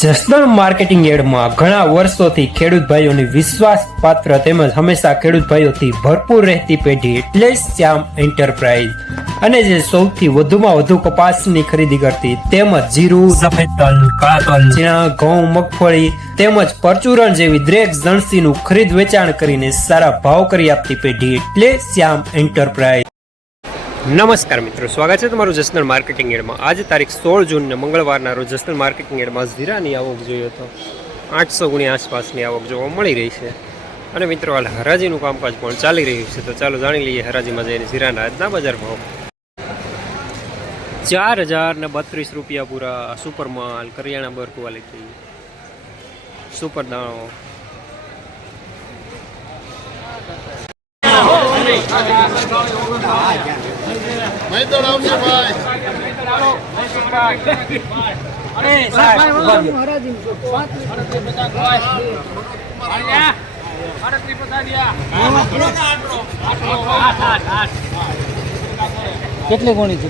Jasdan marketing યાર્ડમાં ઘણા વર્ષોથી ખેડૂત ભાઈઓની વિશ્વાસપાત્ર તેમજ હંમેશા ખેડૂત ભાઈઓથી ભરપૂર રહેતી પેઢી એટલે શ્યામ એન્ટરપ્રાઇઝ અને જે સૌથી વધુમાં વધુ કપાસની ખરીદી કરતી તેમજ જીરું, સફેદ તલ, કાળા તલ, ચણા, ઘઉં, મગફળી તેમજ પરચુરણ જેવી દરેક જણસીનું ખરીદ વેચાણ કરીને સારા ભાવ કરી આપતી પેઢી એટલે શ્યામ એન્ટરપ્રાઇઝ। નમસ્કાર મિત્રો, સ્વાગત છે તમારું જસદણ માર્કેટિંગ યાર્ડમાં। આજે તારીખ 16 જૂન ને મંગળવારના રોજ જસદણ માર્કેટિંગ યાર્ડમાં જીરાની આવક જોઈએ તો 800 ગુણી આસપાસની આવક જોવા મળી રહી છે અને મિત્રો હાલ હરાજીનું કામકાજ પણ ચાલી રહ્યું છે। તો ચાલો જાણી લઈએ હરાજીમાં જઈને જીરાના આજના બજાર ભાવ। 4032 રૂપિયા પૂરા સુપર માલ, કરિયાણા બર ક્વોલિટી, સુપર દાણો, કેટલી કોણી છે?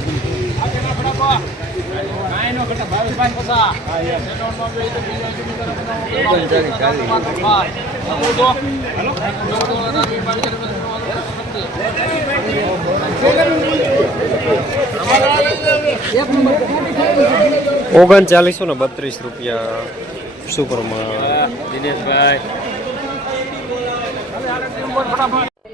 ઓગણચાલીસો ને 32 રૂપિયા સુપરમાં દિનેશભાઈ।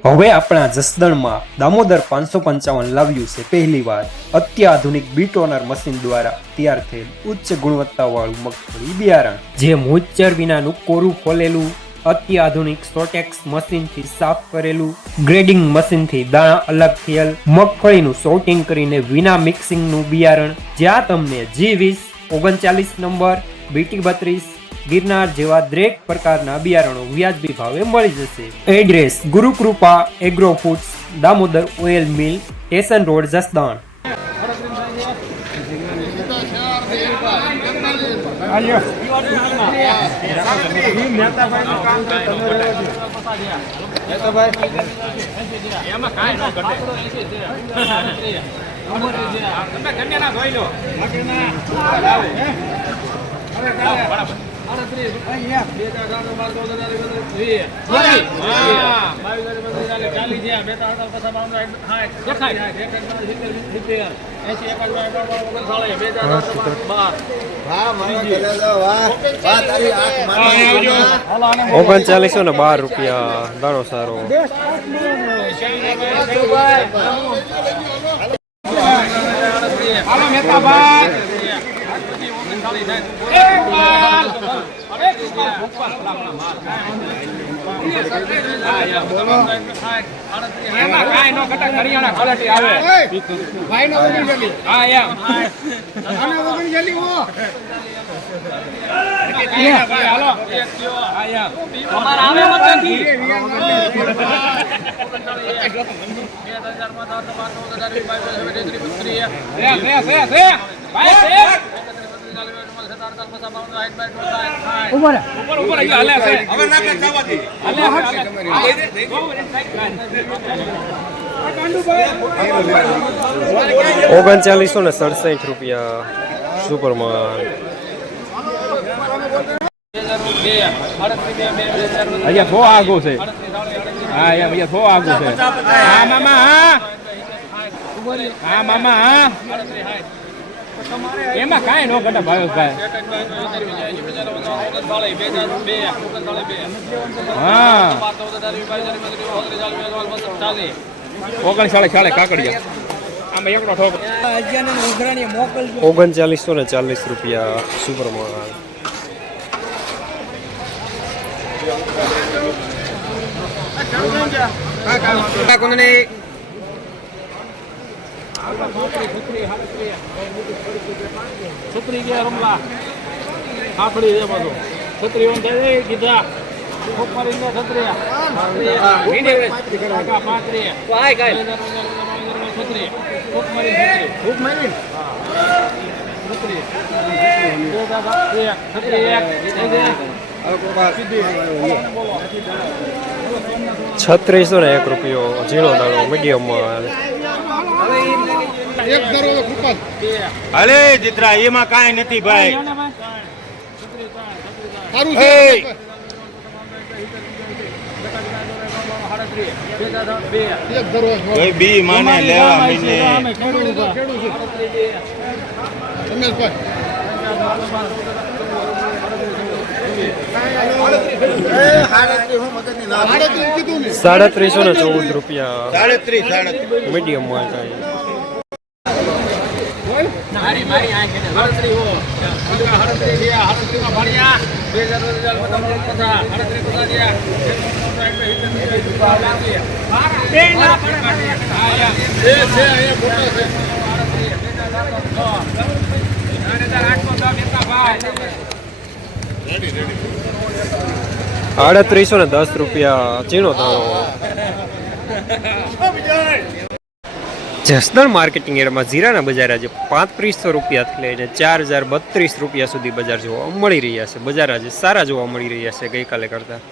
હવે આપણા જસદણમાં દામોદર 555 લાવ્યું છે પહેલી વાર અત્યાધુનિક બીટોનર મશીન દ્વારા તૈયાર થયેલ ઉચ્ચ ગુણવત્તા વાળું મગફળી બિયારણ, જે મોઇસ્ચર વિનાનું કોરું ફોલેલું અત્યાધુનિક સોટેક્સ મશીનથી સાફ કરેલું, ગ્રેડિંગ મશીનથી દાણા અલગ થયેલ મગફળીનું સોર્ટિંગ કરીને વિના મિક્સિંગનું બિયારણ, જ્યાં તમને G20, 39 નંબર, BT32, ગિરનાર જેવા દરેક પ્રકારના બિયારણો વ્યાજબી ભાવે મળી જશે। Address Gurukripa Agro Foods, Damodar Oil Mill, Station Road, Jasdan. ઓગણચાલીસો ને 12 રૂપિયા દાણો સારો। ઓગણચાલીસો ને 67 રૂપિયા સુપરમાં। અહીંયા થો આગો છે। હા અહીંયા થો આગો છે। હા મામા, હા મામા, હા એમાં કાંઈ નો ઘટા ભાવેશભાઈ। હા 39 કાકડિયા આમાં એકનો ઠોક। 3940 રૂપિયા સુપરમાં। છત્રી ગયા રમલા ખાપડી છે બધો છત્રી ઓન થાય કીધા ખોપારી ને છત્રી કાકા પાત્રી કાય કાય છત્રી ખોપારી છત્રી ખૂબ મારી છત્રી છત્રી એક 3601 રૂપિયો ઝીણો દાણો મીડિયમ માલ। અલે જીતરા એમાં કાંઈ નથી ભાઈ। સારું એ! છે બે એક ધરો કોઈ બી માને લેવા મીને ખેડૂત છે રમેશભાઈ આડત્રીસ કીધું ને 3714 રૂપિયા 37 મીડિયમ માં થાય. મારી મારી આ કે હળત્રી હો હળત્રી દે હળત્રી માં ભણ્યા 2000 બધા હળત્રી બધા દે બે ના પડે હા યા એ છે અહીંયા ફોટો છે 3810 રૂપિયા ચીનો ધાણો. જસદણ માર્કેટિંગ એરિયામાં જીરાના બજાર આજે 3500 રૂપિયાથી લઈને 4032 રૂપિયા સુધી બજાર જોવા મળી રહ્યા છે. બજાર આજે સારા જોવા મળી રહ્યા છે ગઈકાલે કરતાં.